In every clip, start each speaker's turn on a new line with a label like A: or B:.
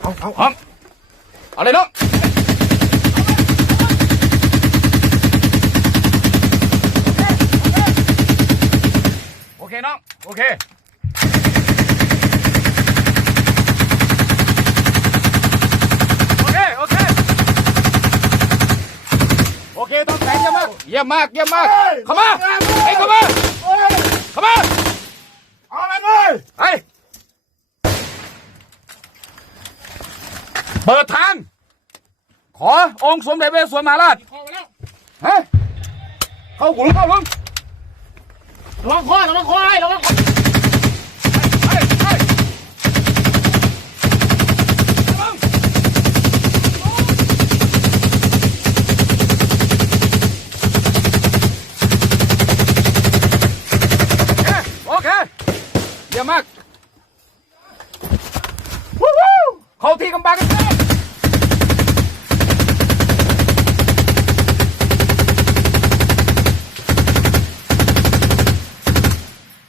A: เอาเอา
B: พร้อมเอาเลยน้องโอเคน้อ เปิดทาง ขอองค์สมเด็จพระสวนมหาราชฮะเข้าหูหรือเข้าลุง
A: ระวังคอระวังคอให้ระวังคอ
B: ไปไปโอเคเยี่ยมมาก วู้วู้เข้าที่กำบังกันเลย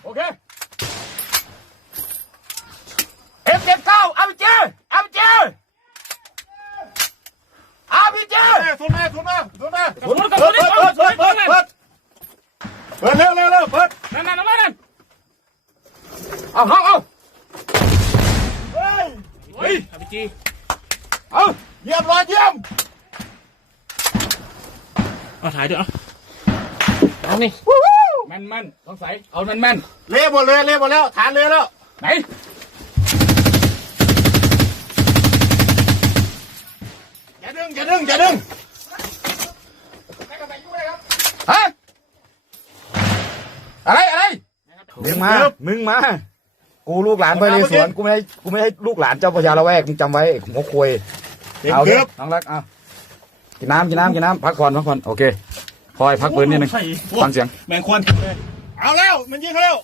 B: โอเค เอฟเจ็ดเก้าอาร์พีเจอาร์พีเจอาร์พีเจ
A: ทุนมาทุนมาทุนมา
B: เปิดเปิดเปิดเปิดเปิดเปิดเร็
A: วเร็วเร็วเปิด
B: นั่นนั่นนั่นนั่นเอาเอาเอา
A: เฮ้ย
B: เฮ้ยอาร์พีเอา
A: เยี่ยมร้อยเยี่ยม
C: เอาถ่ายด้วยอะ
B: เอานี่แม่นแม่นต้องใส่เอาแม่นแม่น
A: เละหมดเลยเละหมดแล้วฐานเละแล้ว
B: ไหน
A: อย่าดึงอย่าดึงอย่าดึง
B: ฮะอะไรอะไร
D: มึงมา มึงมา กูลูกหลานพระนเรศวรกูไม่ให้กูไม่ให้ลูกหลานเจ้าพญาละแวกมึงจำไว้หัวควย
A: เต็ม
D: เอา
A: เกื
D: เด้
A: อ
D: อบน้องรักเอากินน้ำกินน้ำกินน้ำพักผ่อนพักผ่อนโอเค คอยพักปืนนิดนึงฟังเสียง
C: แมงควัน
A: เอาแล้ว มันยิงเขาแล้ว